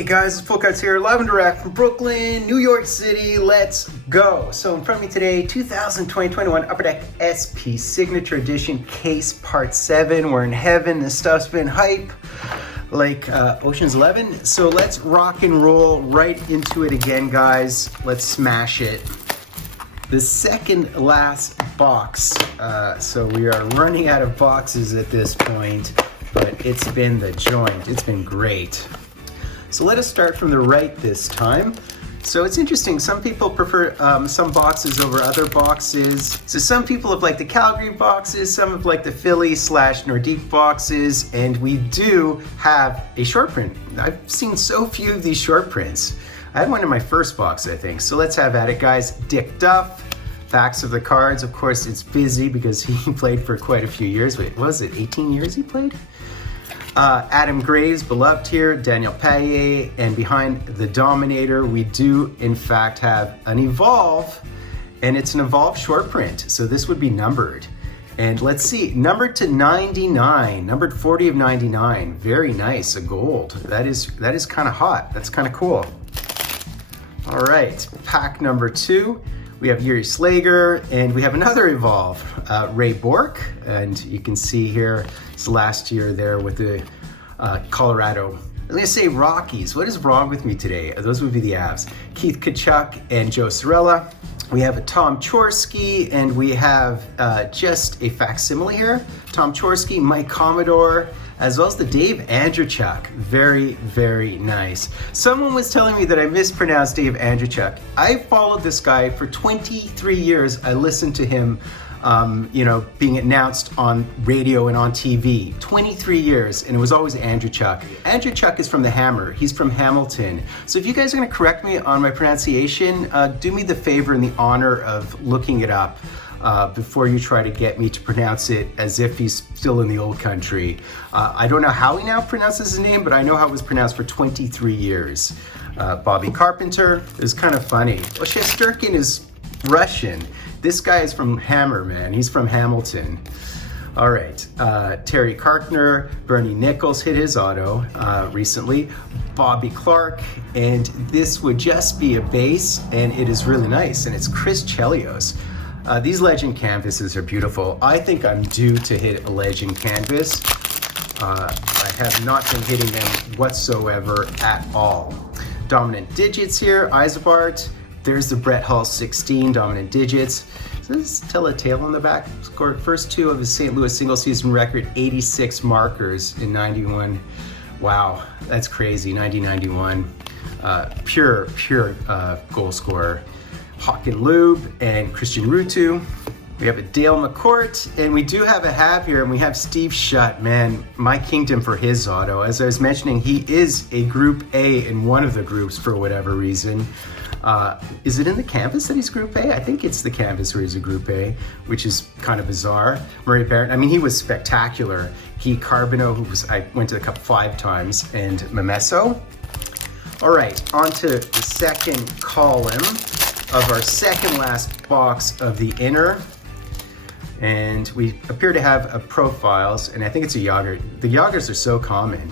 Hey guys, it's Fultoncards here, live and direct from Brooklyn, New York City. Let's go. So in front of me today, 2020-21 Upper Deck SP Signature Edition Case Part 7. We're in heaven. This stuff's been hype like Ocean's 11. So let's rock and roll right into it again, guys. Let's smash it. The second last box. So we are running out of boxes at this point, but it's been the joint. It's been great. So let us start from the right this time. So it's interesting, some people prefer some boxes over other boxes. So some people have liked the Calgary boxes, some have liked the Philly / Nordique boxes, and we do have a short print. I've seen so few of these short prints. I had one in my first box, I think. So let's have at it, guys. Dick Duff, backs of the cards. Of course, it's busy because he played for quite a few years. Wait, what was it, 18 years he played? Adam Graves, beloved here, Daniel Payet, and behind the Dominator, we do in fact have an Evolve, and it's an Evolve short print, so this would be numbered. And let's see, numbered to 99, numbered 40 of 99, very nice, a gold. That is kind of hot, that's kind of cool. All right, pack number 2. We have Yuri Slager, and we have another Evolve, Ray Bork, and you can see here, it's last year there with the Colorado. I'm gonna say Rockies. What is wrong with me today? Those would be the Avs. Keith Tkachuk and Joe Cirella. We have a Tom Chorsky, and we have just a facsimile here. Tom Chorsky, Mike Commodore, as well as the Dave Andreychuk. Very, very nice. Someone was telling me that I mispronounced Dave Andreychuk. I followed this guy for 23 years. I listened to him, being announced on radio and on TV. 23 years, and it was always Andreychuk. Andreychuk is from the Hammer. He's from Hamilton. So if you guys are gonna correct me on my pronunciation, do me the favor and the honor of looking it up before you try to get me to pronounce it as if he's still in the old country. I don't know how he now pronounces his name, but I know how it was pronounced for 23 years. Bobby Carpenter is kind of funny. Well, Shesterkin is Russian. This guy is from Hammer, man. He's from Hamilton. All right, Terry Karkner, Bernie Nichols hit his auto recently, Bobby Clark, and this would just be a base, and it is really nice, and it's Chris Chelios. These legend canvases are beautiful. I think I'm due to hit a legend canvas. I have not been hitting them whatsoever at all. Dominant digits here, Isabart. There's the Brett Hull 16 dominant digits. So does this tell a tale on the back? Scored first 2 of his St. Louis single season record, 86 markers in 91. Wow, that's crazy, 90-91. Pure goal scorer. Hawk and Lube and Christian Rutu. We have a Dale McCourt, and we do have a Hab here, and we have Steve Shutt, man, my kingdom for his auto. As I was mentioning, he is a Group A in one of the groups for whatever reason. Is it in the canvas that he's Group A? I think it's the canvas where he's a Group A, which is kind of bizarre. Murray Barrett, I mean, he was spectacular. He Carbino, I went to the Cup 5 times, and Memesso. All right, on to the second column of our second last box of the inner. And we appear to have profiles, and I think it's a Yager. The Yagers are so common.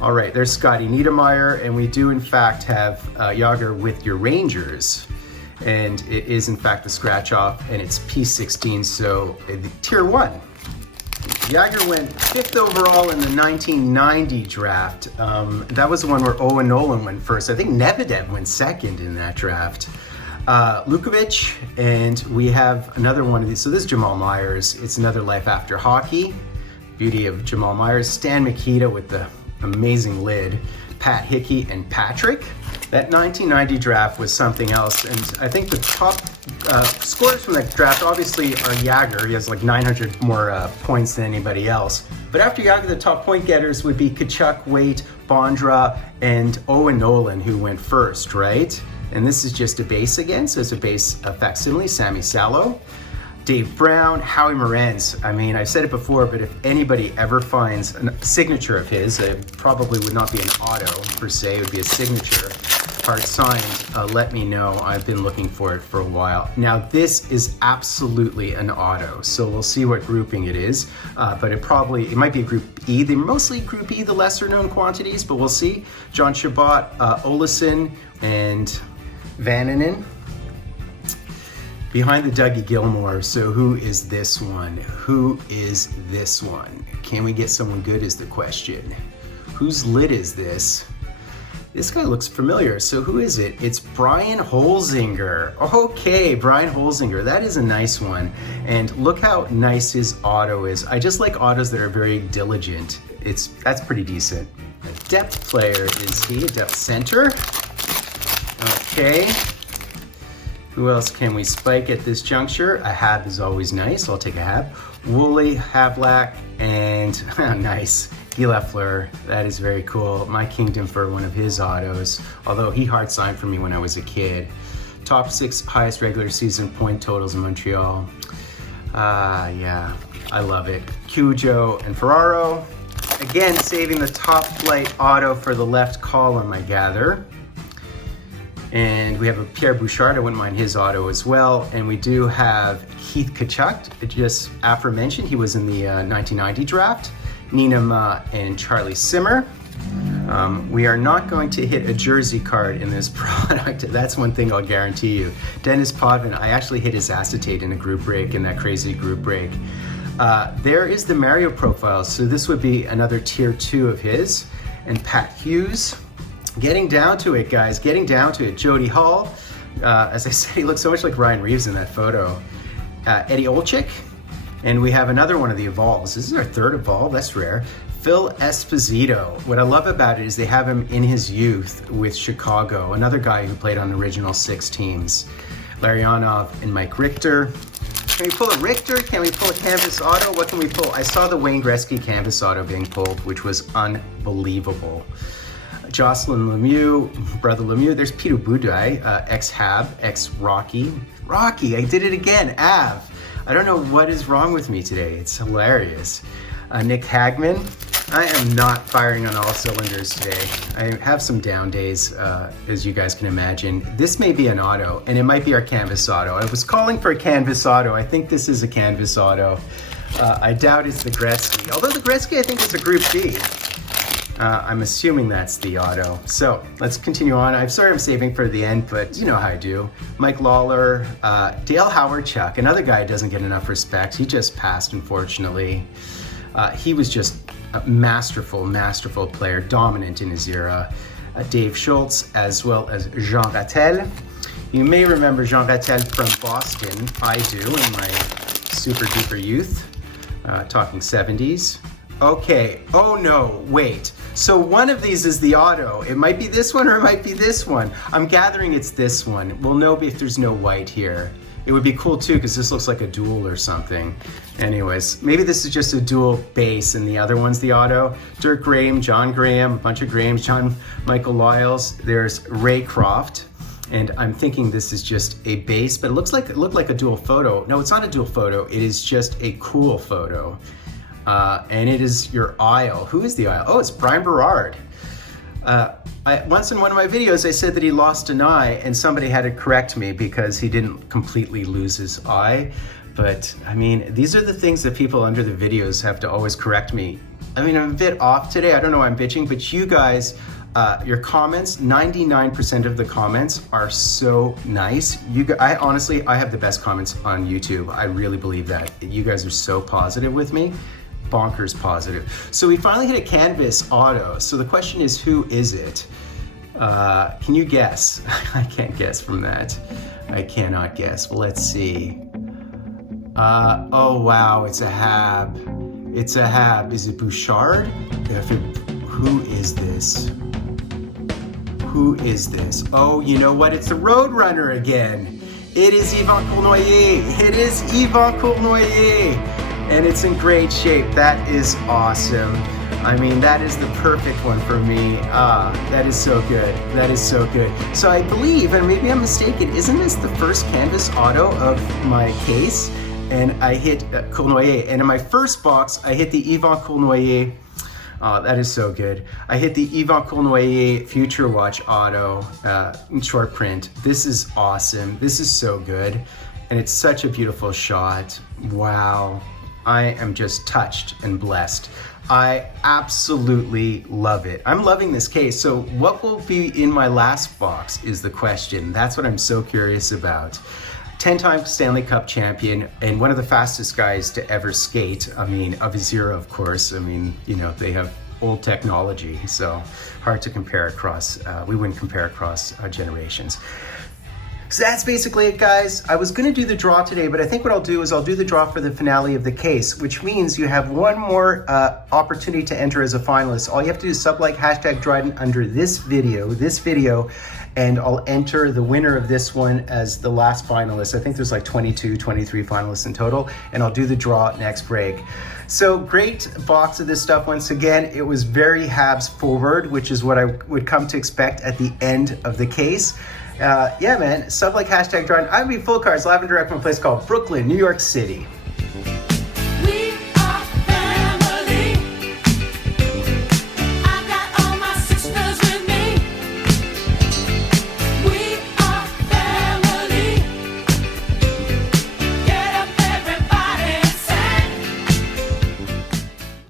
All right, there's Scotty Niedermayer, and we do in fact have Yager with your Rangers. And it is in fact the scratch off, and it's P16, so tier 1. Yager went 5th overall in the 1990 draft. That was the one where Owen Nolan went first. I think Nevedev went 2nd in that draft. Lukovic, and we have another one of these. So this is Jamal Myers. It's another Life After Hockey. Beauty of Jamal Myers. Stan Mikita with the amazing lid. Pat Hickey and Patrick. That 1990 draft was something else, and I think the top scorers from that draft obviously are Yager. He has like 900 more points than anybody else. But after Yager, the top point getters would be Tkachuk, Waite, Bondra, and Owen Nolan, who went first, right? And this is just a base again, so it's a base facsimile, Sammy Salo. Dave Brown, Howie Morenz. I mean, I've said it before, but if anybody ever finds a signature of his, it probably would not be an auto per se, it would be a signature. part signed, let me know. I've been looking for it for a while. Now this is absolutely an auto, so we'll see what grouping it is, but it might be a group E. They're mostly group E, the lesser known quantities, but we'll see. John Chabot, Olesen, and Vananen. Behind the Dougie Gilmore, so who is this one? Who is this one? Can we get someone good is the question. Whose lid is this? This guy looks familiar, so who is it? It's Brian Holzinger. Okay, Brian Holzinger, that is a nice one. And look how nice his auto is. I just like autos that are very diligent. That's pretty decent. A depth player is he, a depth center. Okay. Who else can we spike at this juncture? A Hab is always nice, I'll take a Hab. Woolley, Havlak, and nice, Guy Lafleur. That is very cool. My kingdom for one of his autos, although he hard signed for me when I was a kid. Top 6 highest regular season point totals in Montreal. Yeah, I love it. Cujo and Ferraro. Again, saving the top flight auto for the left column, I gather. And we have a Pierre Bouchard, I wouldn't mind his auto as well. And we do have Keith Tkachuk, just aforementioned, he was in the 1990 draft. Nina Ma and Charlie Simmer. We are not going to hit a jersey card in this product. That's one thing I'll guarantee you. Dennis Potvin, I actually hit his acetate in a group break, in that crazy group break. There is the Mario profile, so this would be another tier 2 of his. And Pat Hughes. Getting down to it, guys, getting down to it. Jody Hall, as I said, he looks so much like Ryan Reeves in that photo. Eddie Olczyk, and we have another one of the Evolves. This is our third Evolve, that's rare. Phil Esposito. What I love about it is they have him in his youth with Chicago, another guy who played on original 6 teams. Larionov and Mike Richter. Can we pull a Richter? Can we pull a canvas auto? What can we pull? I saw the Wayne Gretzky canvas auto being pulled, which was unbelievable. Jocelyn Lemieux, brother Lemieux. There's Peter Budaj, ex-Hab, ex-Rocky. Rocky, I did it again, Av. I don't know what is wrong with me today. It's hilarious. Nick Hagman. I am not firing on all cylinders today. I have some down days, as you guys can imagine. This may be an auto, and it might be our canvas auto. I was calling for a canvas auto. I think this is a canvas auto. I doubt it's the Gretzky. Although the Gretzky, I think it's a Group B. I'm assuming that's the auto. So let's continue on. I'm sorry I'm saving for the end, but you know how I do. Mike Lawler, Dale Howard-Chuck, another guy who doesn't get enough respect. He just passed, unfortunately. He was just a masterful, masterful player, dominant in his era. Dave Schultz, as well as Jean Rattel. You may remember Jean Rattel from Boston. I do, in my super duper youth, talking 70s. Okay, oh no, wait. So one of these is the auto. It might be this one or it might be this one. I'm gathering it's this one. We'll know if there's no white here. It would be cool too, because this looks like a dual or something. Anyways, maybe this is just a dual base and the other one's the auto. Dirk Graham, John Graham, a bunch of Grahams, John Michael Lyles. There's Ray Croft. And I'm thinking this is just a base, but it looked like a dual photo. No, it's not a dual photo. It is just a cool photo. And it is your aisle. Who is the aisle? Oh, it's Brian Berard. Once in one of my videos, I said that he lost an eye, and somebody had to correct me because he didn't completely lose his eye. But I mean, these are the things that people under the videos have to always correct me. I mean, I'm a bit off today. I don't know why I'm bitching, but you guys, your comments, 99% of the comments are so nice. I honestly have the best comments on YouTube. I really believe that. You guys are so positive with me. Bonkers positive. So we finally hit a canvas auto. So the question is, who is it? Can you guess? I can't guess from that. I cannot guess. Well, let's see. Oh wow, it's a Hab. It's a Hab. Is it Bouchard? Who is this? Who is this? Oh, you know what? It's the Roadrunner again. It is Yvan Cournoyer. It is Yvan Cournoyer. And it's in great shape. That is awesome. I mean, that is the perfect one for me. That is so good. That is so good. So I believe, and maybe I'm mistaken, isn't this the first canvas auto of my case? And I hit Cournoyer. And in my first box, I hit the Yvan Cournoyer That is so good. I hit the Yvan Cournoyer Future Watch Auto short print. This is awesome. This is so good. And it's such a beautiful shot. Wow. I am just touched and blessed. I absolutely love it. I'm loving this case. So what will be in my last box is the question. That's what I'm so curious about. 10-time Stanley Cup champion and one of the fastest guys to ever skate. I mean, of his era, of course. I mean, you know, they have old technology, so hard to compare across, we wouldn't compare across generations. So that's basically it, guys. I was gonna do the draw today, but I think what I'll do is I'll do the draw for the finale of the case, which means you have one more opportunity to enter as a finalist. All you have to do is sub-like hashtag Dryden under this video, and I'll enter the winner of this one as the last finalist. I think there's like 22, 23 finalists in total, and I'll do the draw next break. So great box of this stuff. Once again, it was very Habs forward, which is what I would come to expect at the end of the case. Yeah, man, sub like hashtag Dryden. I'm Fultoncards live and direct from a place called Brooklyn, New York City.